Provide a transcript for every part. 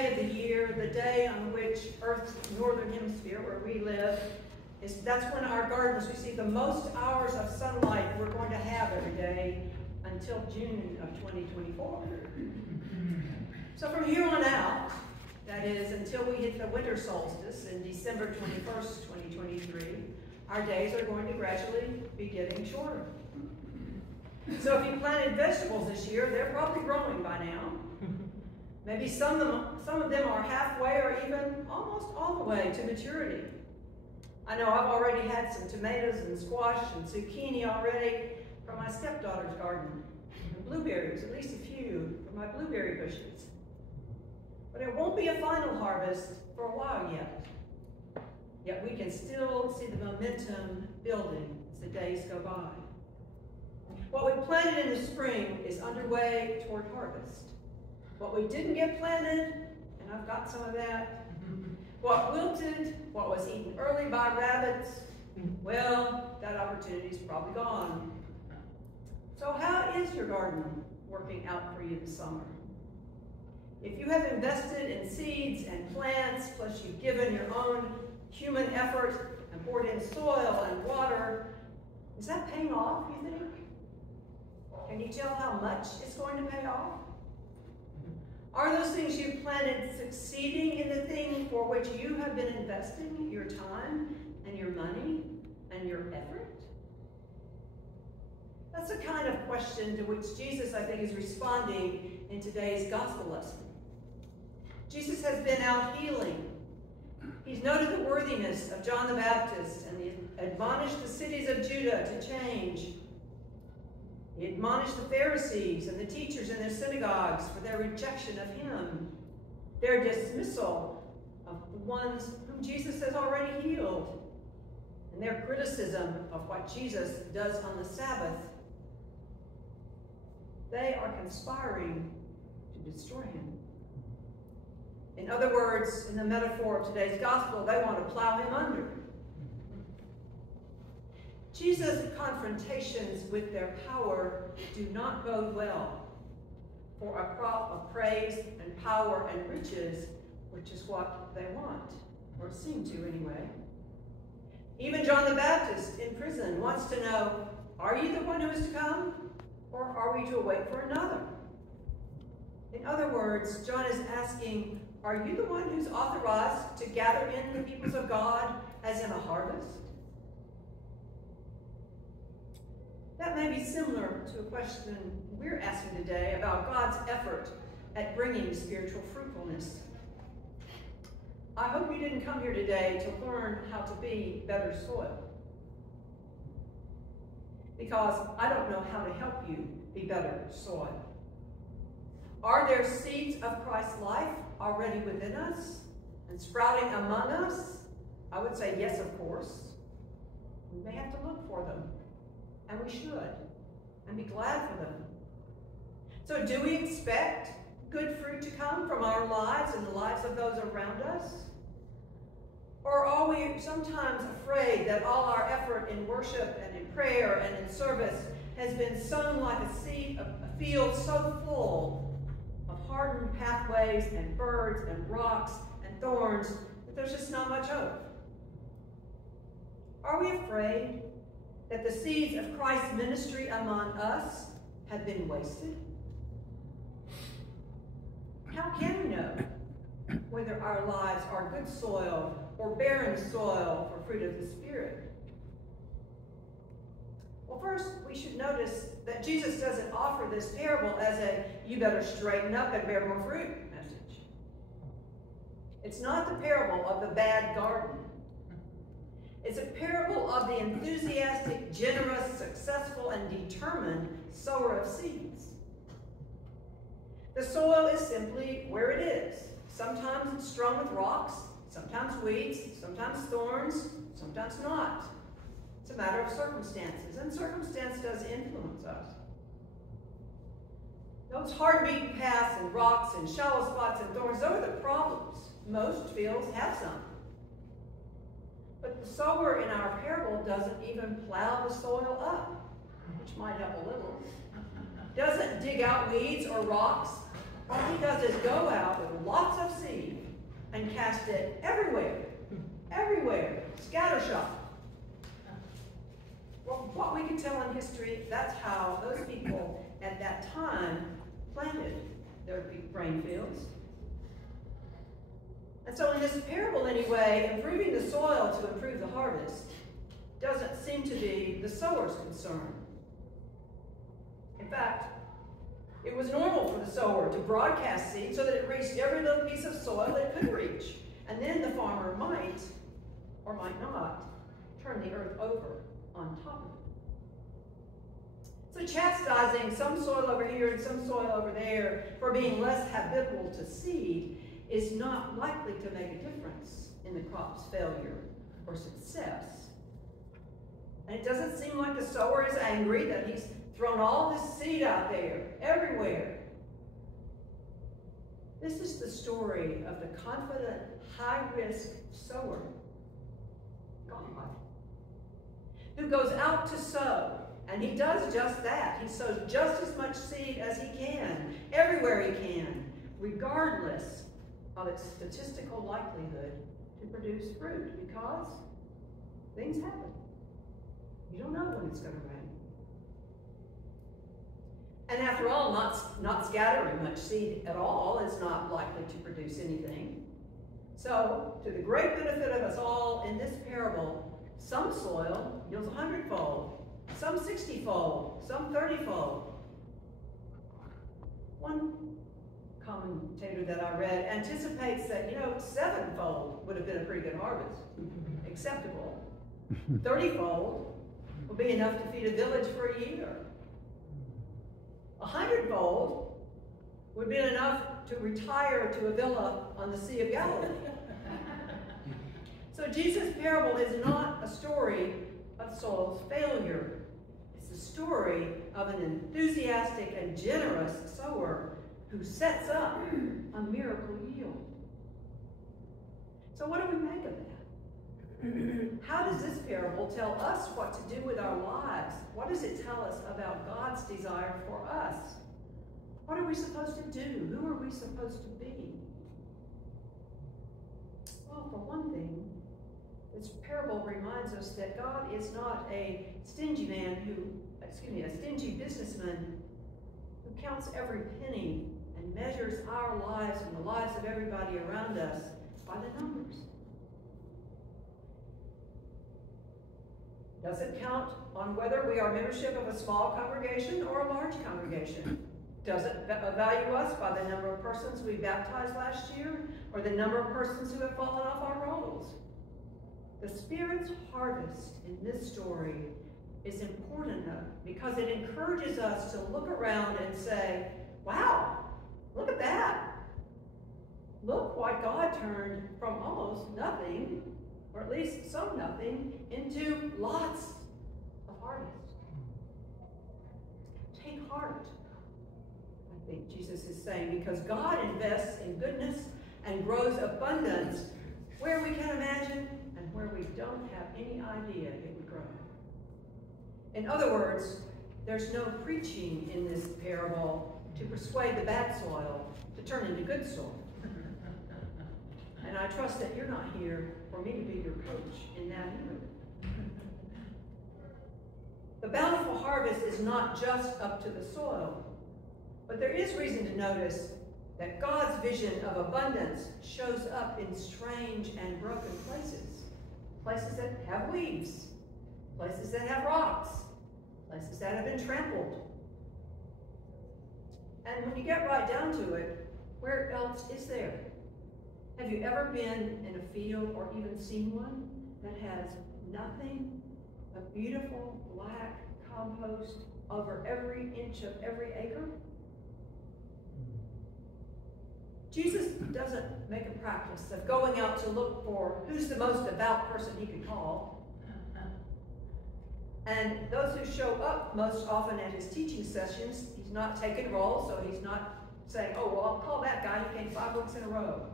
day of the year, the day on which Earth's northern hemisphere, where we live, that's when our gardens receive the most hours of sunlight we're going to have every day until June of 2024. So from here on out, that is, until we hit the winter solstice in December 21st, 2023, our days are going to gradually be getting shorter. So if you planted vegetables this year, they're probably growing by now. Maybe some of them are halfway or even almost all the way to maturity. I know I've already had some tomatoes and squash and zucchini already from my stepdaughter's garden, and blueberries, at least a few, from my blueberry bushes. But it won't be a final harvest for a while yet. Yet we can still see the momentum building as the days go by. What we planted in the spring is underway toward harvest. What we didn't get planted, and I've got some of that, what wilted, what was eaten early by rabbits, well, that opportunity's probably gone. So how is your garden working out for you this summer? If you have invested in seeds and plants, plus you've given your own human effort and poured in soil and water, is that paying off, you think? Can you tell how much it's going to pay off? Are those things you've planted succeeding in the thing for which you have been investing your time and your money and your effort? That's the kind of question to which Jesus, I think, is responding in today's gospel lesson. Jesus has been out healing. He's noted the worthiness of John the Baptist and he admonished the cities of Judah to change. He admonished the Pharisees and the teachers in their synagogues for their rejection of him, their dismissal of the ones whom Jesus has already healed, and their criticism of what Jesus does on the Sabbath. They are conspiring to destroy him. In other words, in the metaphor of today's gospel, they want to plow him under. Jesus' confrontations with their power do not bode well for a crop of praise and power and riches, which is what they want, or seem to anyway. Even John the Baptist in prison wants to know, are you the one who is to come, or are we to wait for another? In other words, John is asking, are you the one who's authorized to gather in the peoples of God as in a harvest? That may be similar to a question we're asking today about God's effort at bringing spiritual fruitfulness. I hope you didn't come here today to learn how to be better soil, because I don't know how to help you be better soil. Are there seeds of Christ's life already within us and sprouting among us? I would say yes, of course. We may have to look for them. And we should, and be glad for them. So do we expect good fruit to come from our lives and the lives of those around us? Or are we sometimes afraid that all our effort in worship and in prayer and in service has been sown like a field so full of hardened pathways and birds and rocks and thorns that there's just not much hope? Are we afraid that the seeds of Christ's ministry among us have been wasted? How can we know whether our lives are good soil or barren soil for fruit of the Spirit? Well, first, we should notice that Jesus doesn't offer this parable as a you better straighten up and bear more fruit message. It's not the parable of the bad garden. It's a parable of the enthusiastic, generous, successful, and determined sower of seeds. The soil is simply where it is. Sometimes it's strewn with rocks, sometimes weeds, sometimes thorns, sometimes not. It's a matter of circumstances, and circumstance does influence us. Those hard-beaten paths and rocks and shallow spots and thorns, those are the problems. Most fields have some. But the sower in our parable doesn't even plow the soil up, which might help a little. Doesn't dig out weeds or rocks. All he does is go out with lots of seed broadcast it everywhere. Everywhere. Scattershot. Well, what we can tell in history, that's how those people at that time planted their grain fields. And so in this parable anyway, improving the soil to improve the harvest doesn't seem to be the sower's concern. In fact, it was normal for the sower to broadcast seed so that it reached every little piece of soil it could reach. And then the farmer might, or might not, turn the earth over on top of it. So chastising some soil over here and some soil over there for being less habitable to seed is not likely to make a difference in the crop's failure or success. And it doesn't seem like the sower is angry that he's thrown all this seed out there, everywhere. This is the story of the confident, high-risk sower, God, who goes out to sow. And he does just that. He sows just as much seed as he can, everywhere he can, regardless of its statistical likelihood to produce fruit, because things happen. You don't know when it's going to rain. And after all, not scattering much seed at all is not likely to produce anything. So, to the great benefit of us all in this parable, some soil yields 100-fold, some 60-fold, some 30-fold. One commentator that I read anticipates that, 7-fold would have been a pretty good harvest, acceptable. 30-fold will be enough to feed a village for a year. 100-fold would be enough to retire to a villa on the Sea of Galilee. So Jesus' parable is not a story of soil's failure. It's a story of an enthusiastic and generous sower who sets up a miracle yield. So what do we make of that? How does this parable tell us what to do with our lives? What does it tell us about God's desire for us? What are we supposed to do? Who are we supposed to be? Well, for one thing, this parable reminds us that God is not a stingy businessman who counts every penny and measures our lives and the lives of everybody around us by the numbers. Doesn't count on whether we are membership of a small congregation or a large congregation. Doesn't value us by the number of persons we baptized last year or the number of persons who have fallen off our rolls. The Spirit's harvest in this story is important because it encourages us to look around and say, wow, look at that. Look what God turned from almost nothing, or at least some nothing, into lots of harvest. Take heart, I think Jesus is saying, because God invests in goodness and grows abundance where we can imagine and where we don't have any idea it would grow. In other words, there's no preaching in this parable to persuade the bad soil to turn into good soil. And I trust that you're not here for me to be your coach in that either. The bountiful harvest is not just up to the soil, but there is reason to notice that God's vision of abundance shows up in strange and broken places. Places that have weeds, places that have rocks, places that have been trampled. And when you get right down to it, where else is there? Have you ever been in a field or even seen one that has nothing but beautiful black compost over every inch of every acre? Jesus doesn't make a practice of going out to look for who's the most devout person he can call. And those who show up most often at his teaching sessions, he's not taking roll, so he's not saying, oh, well, I'll call that guy, he came 5 weeks in a row.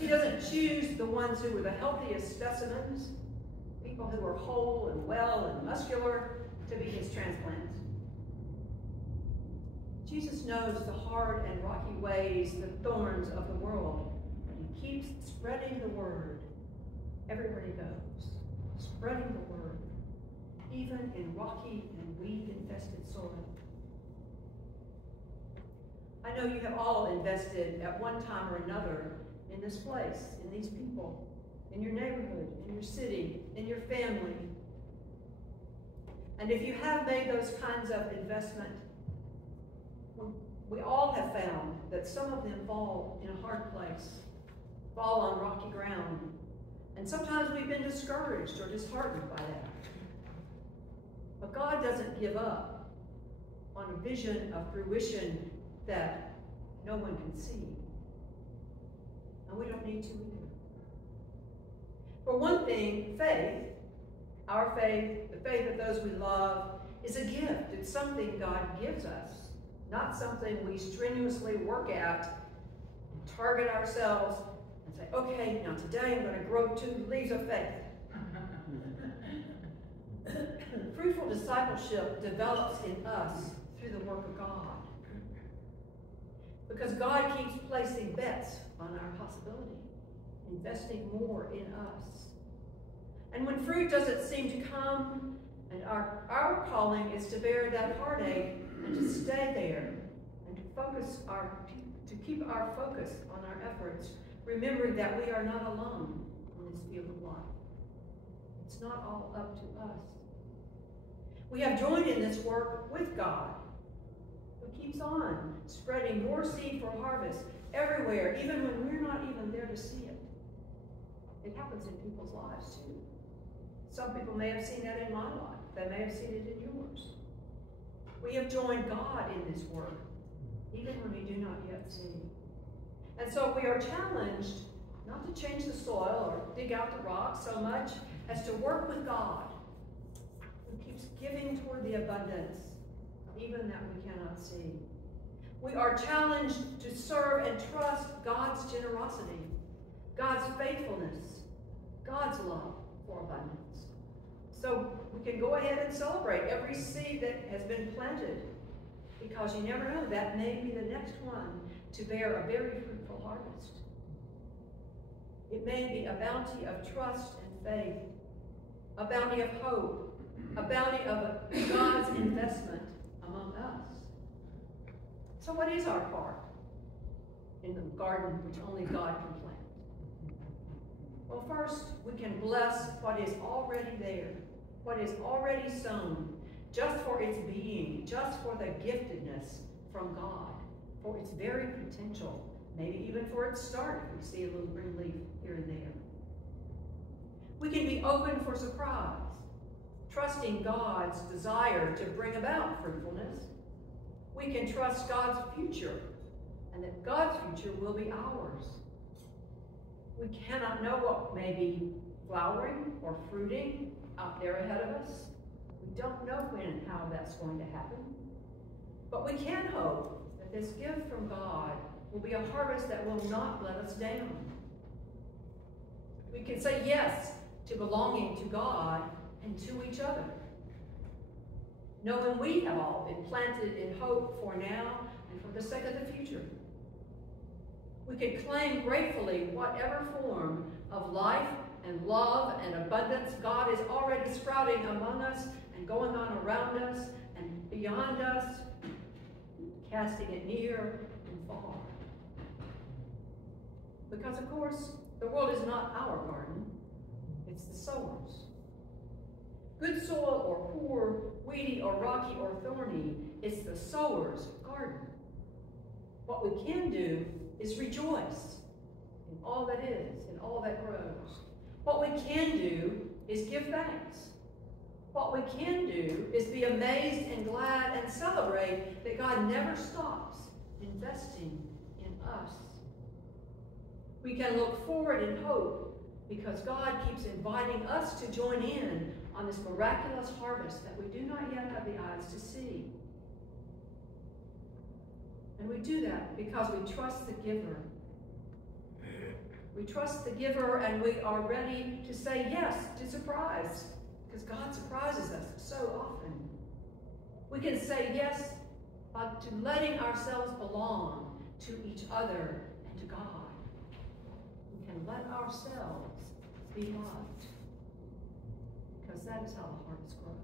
He doesn't choose the ones who were the healthiest specimens, people who were whole and well and muscular, to be his transplants. Jesus knows the hard and rocky ways, the thorns of the world, but he keeps spreading the word everywhere he goes. Spreading the word, even in rocky and weed-infested soil. I know you have all invested at one time or another in this place, in these people, in your neighborhood, in your city, in your family. And if you have made those kinds of investment, we all have found that some of them fall in a hard place, fall on rocky ground. And sometimes we've been discouraged or disheartened by that. But God doesn't give up on a vision of fruition that no one can see. And we don't need to either. For one thing, faith, our faith, the faith of those we love, is a gift. It's something God gives us, not something we strenuously work at and target ourselves and say, okay, now today I'm going to grow 2 leaves of faith. Fruitful discipleship develops in us through the work of God. Because God keeps placing bets on our possibility, investing more in us. And when fruit doesn't seem to come, and our calling is to bear that heartache and to stay there and to keep our focus on our efforts, remembering that we are not alone on this field of life. It's not all up to us. We have joined in this work with God, who keeps on spreading more seed for harvest everywhere, even when we're not even there to see it. It happens in people's lives too. Some people may have seen that in my life. They may have seen it in yours. We have joined God in this work, even when we do not yet see. And so we are challenged not to change the soil or dig out the rocks so much as to work with God, who keeps giving toward the abundance, even that we cannot see. We are challenged to serve and trust God's generosity, God's faithfulness, God's love for abundance. So we can go ahead and celebrate every seed that has been planted, because you never know, that may be the next one to bear a very fruitful harvest. It may be a bounty of trust and faith, a bounty of hope, a bounty of God's investment among us. So what is our part in the garden which only God can plant? Well, first, we can bless what is already there, what is already sown, just for its being, just for the giftedness from God, for its very potential, maybe even for its start, if we see a little green leaf here and there. We can be open for surprise, trusting God's desire to bring about fruitfulness. We can trust God's future, and that God's future will be ours. We cannot know what may be flowering or fruiting out there ahead of us. We don't know when and how that's going to happen. But we can hope that this gift from God will be a harvest that will not let us down. We can say yes to belonging to God and to each other, knowing we have all been planted in hope for now and for the sake of the future. We can claim gratefully whatever form of life and love and abundance God is already sprouting among us and going on around us and beyond us, casting it near and far. Because, of course, the world is not our garden, it's the sower's. Good soil or poor, weedy or rocky or thorny, it's the sower's garden. What we can do is rejoice in all that is, in all that grows. What we can do is give thanks. What we can do is be amazed and glad and celebrate that God never stops investing in us. We can look forward in hope because God keeps inviting us to join in on this miraculous harvest that we do not yet have the eyes to see. And we do that because we trust the giver. We trust the giver, and we are ready to say yes to surprise, because God surprises us so often. We can say yes to letting ourselves belong to each other and to God. and let ourselves be loved. Because that is how the hearts grow.